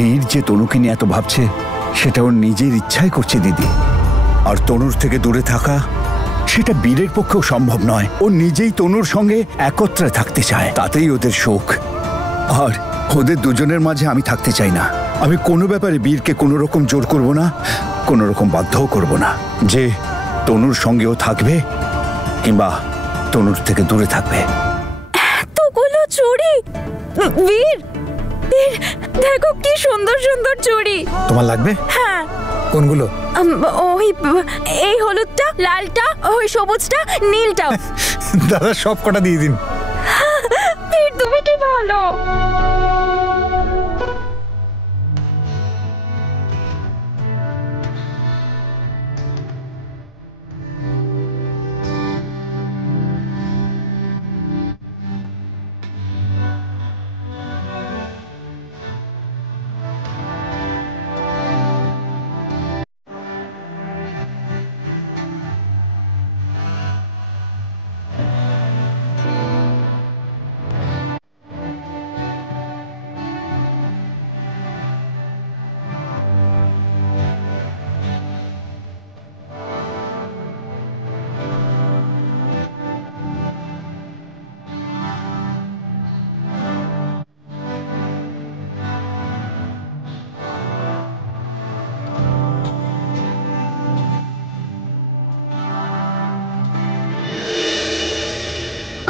বীর যে তনুকে নিয়ে এত ভাবছে সেটা ওর নিজের ইচ্ছাই করছে দিদি। আর তনুর থেকে দূরে থাকা সেটা বীরের পক্ষেও সম্ভব নয়। ও নিজেই তনুর সঙ্গে একত্রে থাকতে চায়, তাতেই ওদের সুখ। আর ওদের দুজনের মাঝে আমি থাকতে চাই না। আমি কোনো ব্যাপারে বীরকে কোনো রকম জোর করব না, কোনো রকম বাধ্যও করব না যে তনুর সঙ্গেও থাকবে কিংবা তনুর থেকে দূরে থাকবে। এতগুলো চুড়ি! বীর, বীর দেখো কি সুন্দর সুন্দর চুড়ি। তোমার লাগবে? হ্যাঁ। কোনগুলো? ওই এই হলুদটা, লালটা, ওই সবুজটা, নীলটা। দাদা সব কটা দিয়ে দিন। বীর তুমি কি ভালো।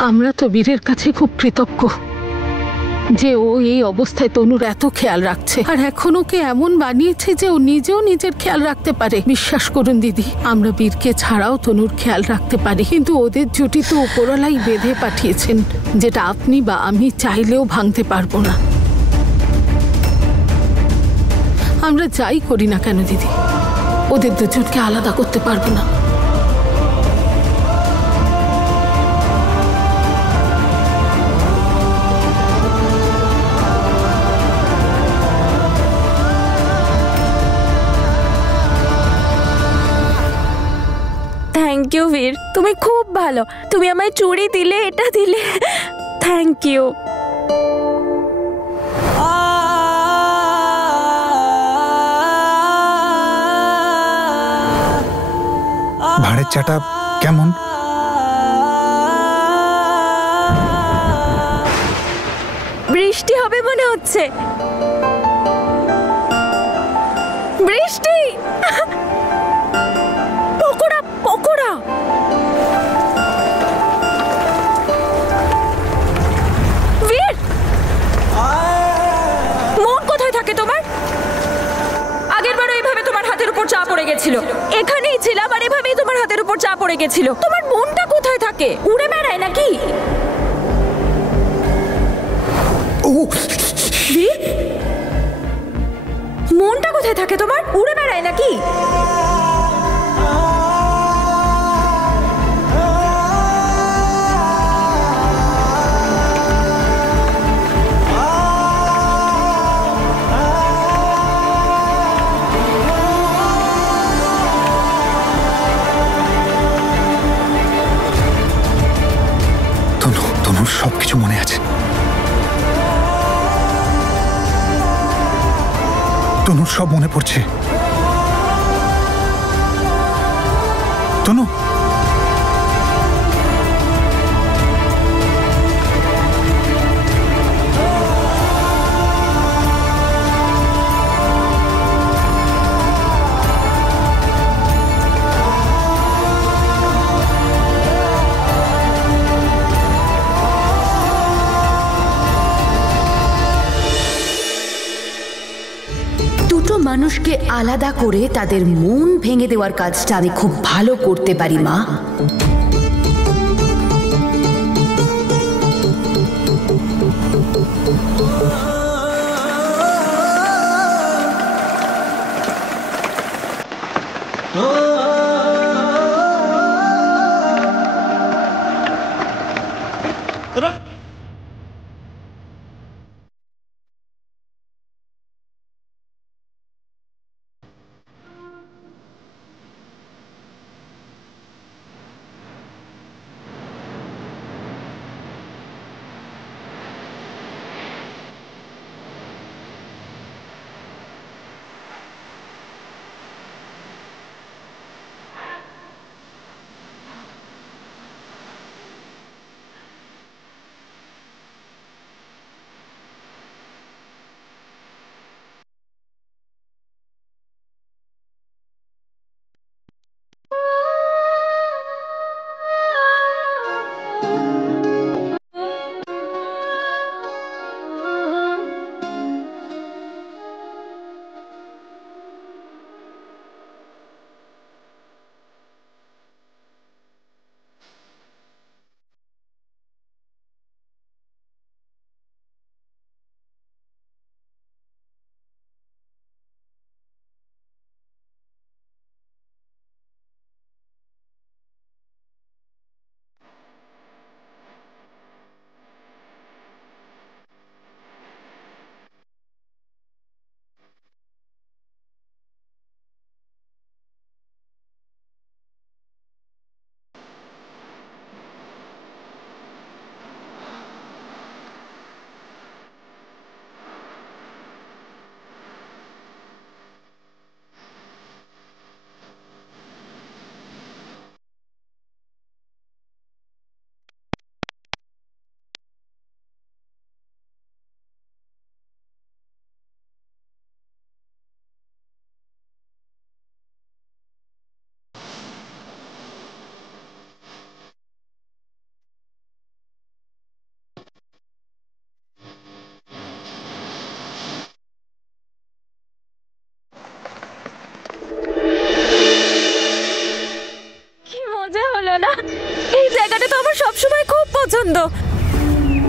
আমরা তো বীরের কাছে খুব কৃতজ্ঞ যে ও এই অবস্থায় তনুর এত খেয়াল রাখছে, আর এখন ওকে এমন বানিয়েছে যে ও নিজেও নিজের খেয়াল রাখতে পারে। বিশ্বাস করুন দিদি, আমরা বীরকে ছাড়াও তনুর খেয়াল রাখতে পারি, কিন্তু ওদের জুটি তো উপরওয়ালাই বেঁধে পাঠিয়েছেন, যেটা আপনি বা আমি চাইলেও ভাঙতে পারবো না। আমরা যাই করি না কেন দিদি, ওদের দুজনকে আলাদা করতে পারবো না। থ্যাংক ইউ বীর, তুমি খুব ভালো। তুমি আমায় চুড়ি দিলে, এটা দিলে, থ্যাংক ইউ। ভাঁড়ের চাটা কেমন? বৃষ্টি হবে মনে হচ্ছে। বৃষ্টি! পকোড়া পকোড়া! বীর, মন কোথায় থাকে তোমার? আগের বারও এইভাবে তোমার হাতের উপর চা পড়ে গেছিল। এখানেই ছিলাম আর এভাবেই তোমার হাতের উপর চা পড়ে গেছিল। তোমার মনটা কোথায় থাকে? উড়ে বেড়ায় নাকি? বীর, মনটা কোথায় থাকে তোমার? উড়ে বেড়ায় নাকি? তনুর সবকিছু মনে আছে। তনুর সব মনে পড়ছে। তনু, মানুষকে আলাদা করে তাদের মন ভেঙে দেওয়ার কাজটা আমি খুব ভালো করতে পারি মা।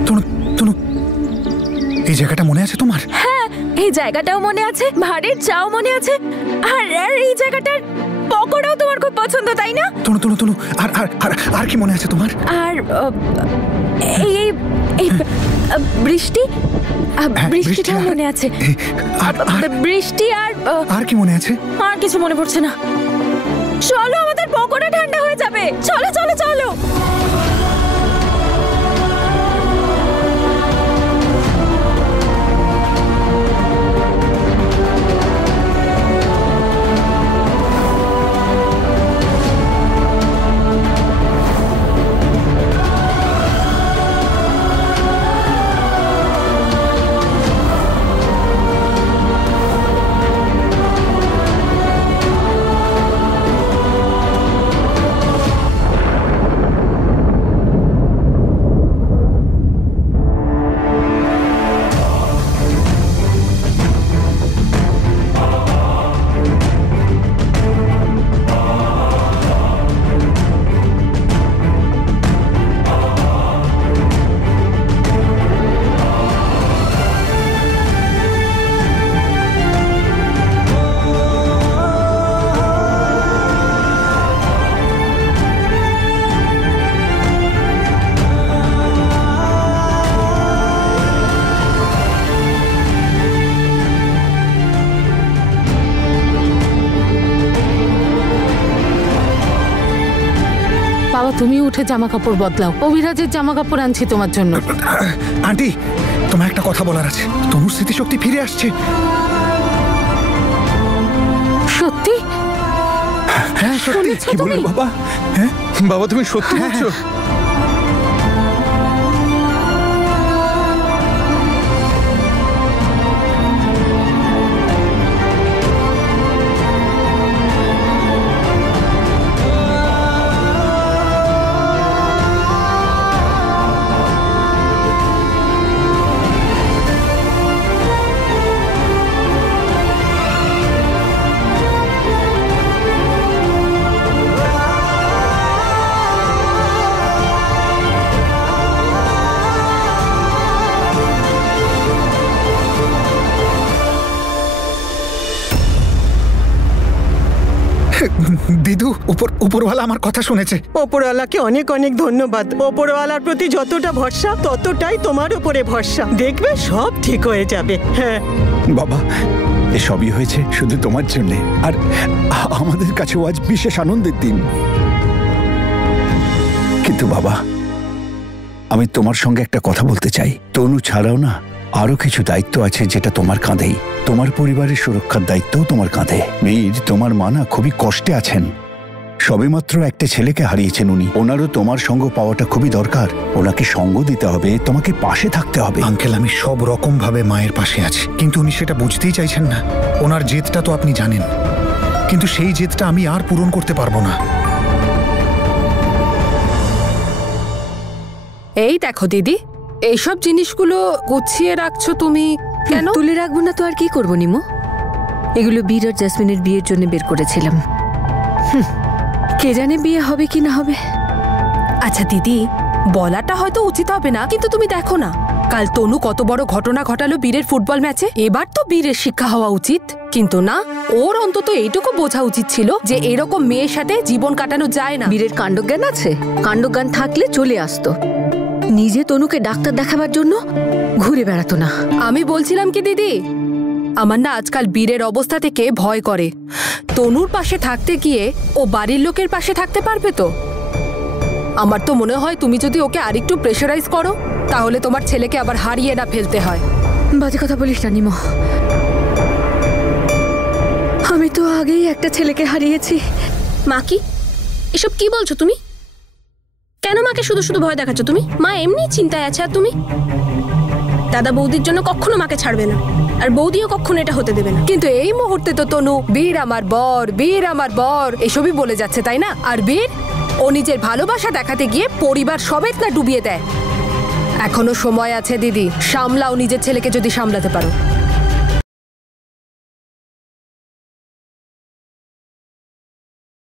তনু তনু এই জায়গাটা মনে আছে তোমার? হ্যাঁ, এই জায়গাটাও মনে আছে, ভাঁড়ের চাও মনে আছে, আর এই জায়গাটার পকোড়াও তোমার খুব পছন্দ, তাই না? তনু তনু তনু আর আর আর আর কি মনে আছে তোমার? আর এই এই এই বৃষ্টি, বৃষ্টিটাও মনে আছে। বৃষ্টি আর কি মনে আছে? আর কিছু মনে পড়ছে না। চলো, আমাদের পকোড়া ঠান্ডা হয়ে যাবে। চলো চলো চলো। তুমি উঠে জামা কাপড় বদলাও, অভিরাজের জামা কাপড় আনছি তোমার জন্য। আন্টি, তোমার একটা কথা বলার আছে। তনুর স্মৃতিশক্তি ফিরে আসছে। সত্যি? হ্যাঁ সত্যি। কি বলছো বাবা? হ্যাঁ বাবা, তুমি সত্যি বলছো? দিদু, উপরওয়ালা আমার কথা শুনেছে। ওপরওয়ালাকে অনেক অনেক ধন্যবাদ। ওপরওয়ালার প্রতি যতটা ভরসা ততটাই তোমার উপরে ভরসা। দেখবে সব ঠিক হয়ে যাবে। হ্যাঁ বাবা, এসবই হয়েছে শুধু তোমার জন্যে, আর আমাদের কাছেও আজ বিশেষ আনন্দের দিন। কিন্তু বাবা, আমি তোমার সঙ্গে একটা কথা বলতে চাই। তনু ছাড়াও না আরো কিছু দায়িত্ব আছে যেটা তোমার কাঁধেই। তোমার পরিবারের সুরক্ষার দায়িত্বও তোমার কাঁধে। মীর, তোমার মা না খুবই কষ্টে আছেন। সবেমাত্র একটা ছেলেকে হারিয়েছেন উনি। ওনারও তোমার সঙ্গ পাওয়াটা খুবই দরকার। ওনাকে সঙ্গ দিতে হবে, তোমাকে পাশে থাকতে হবে। আঙ্কেল, আমি সব রকম ভাবে মায়ের পাশে আছি, কিন্তু উনি সেটা বুঝতেই চাইছেন না। ওনার জেদটা তো আপনি জানেন, কিন্তু সেই জেদটা আমি আর পূরণ করতে পারবো না। এই দেখো দিদি, এইসব জিনিসগুলো গুছিয়ে রাখছো তুমি কেন? তুলে রাখবো না তো আর কি করবো নিমো? এগুলো বীর আর জেসমিনের বিয়ের জন্য বের করেছিলাম। কে জানে বিয়ে হবে কি না হবে। আচ্ছা দিদি, বলাটা হয়তো উচিত হবে না, কিন্তু তুমি দেখো না কাল তনু কত বড় ঘটনা ঘটালো বীরের ফুটবল ম্যাচে। এবার তো বীরের শিক্ষা হওয়া উচিত, কিন্তু না, ওর অন্তত এইটুকু বোঝা উচিত ছিল যে এরকম মেয়ের সাথে জীবন কাটানো যায় না। বীরের কাণ্ডজ্ঞান আছে, কাণ্ডজ্ঞান থাকলে চলে আসতো। নিজে তনুকে ডাক্তার দেখাবার জন্য ঘুরে বেড়াতো না। আমি বলছিলাম কি দিদি, আমার না আজকাল বীরের অবস্থা থেকে ভয় করে। তনুর পাশে থাকতে গিয়ে ও বাড়ির লোকের পাশে থাকতে পারবে তো? আমার তো মনে হয় তুমি যদি ওকে আরেকটু প্রেশারাইজ করো, তাহলে তোমার ছেলেকে আবার হারিয়ে না ফেলতে হয়। বাজে কথা বলিস না নিমো, আমি তো আগেই একটা ছেলেকে হারিয়েছি। মা, কি এসব কি বলছো তুমি? কেন মাকে শুধু শুধু ভয় দেখাচ্ছ তুমি? মা এমনি চিন্তায় আছে, আর তুমি? দাদা বৌদির জন্য কখনো মাকে ছাড়বে না, আর বৌদিও কখনো এটা হতে দেবে না। কিন্তু এই মুহূর্তে তো তনু বীর আমার বর, বীর আমার বর এসবই বলে যাচ্ছে, তাই না? আর বীর ও নিজের ভালোবাসা দেখাতে গিয়ে পরিবার সবেত না ডুবিয়ে দেয়। এখনো সময় আছে দিদি, সামলাও নিজের ছেলেকে যদি সামলাতে পারো।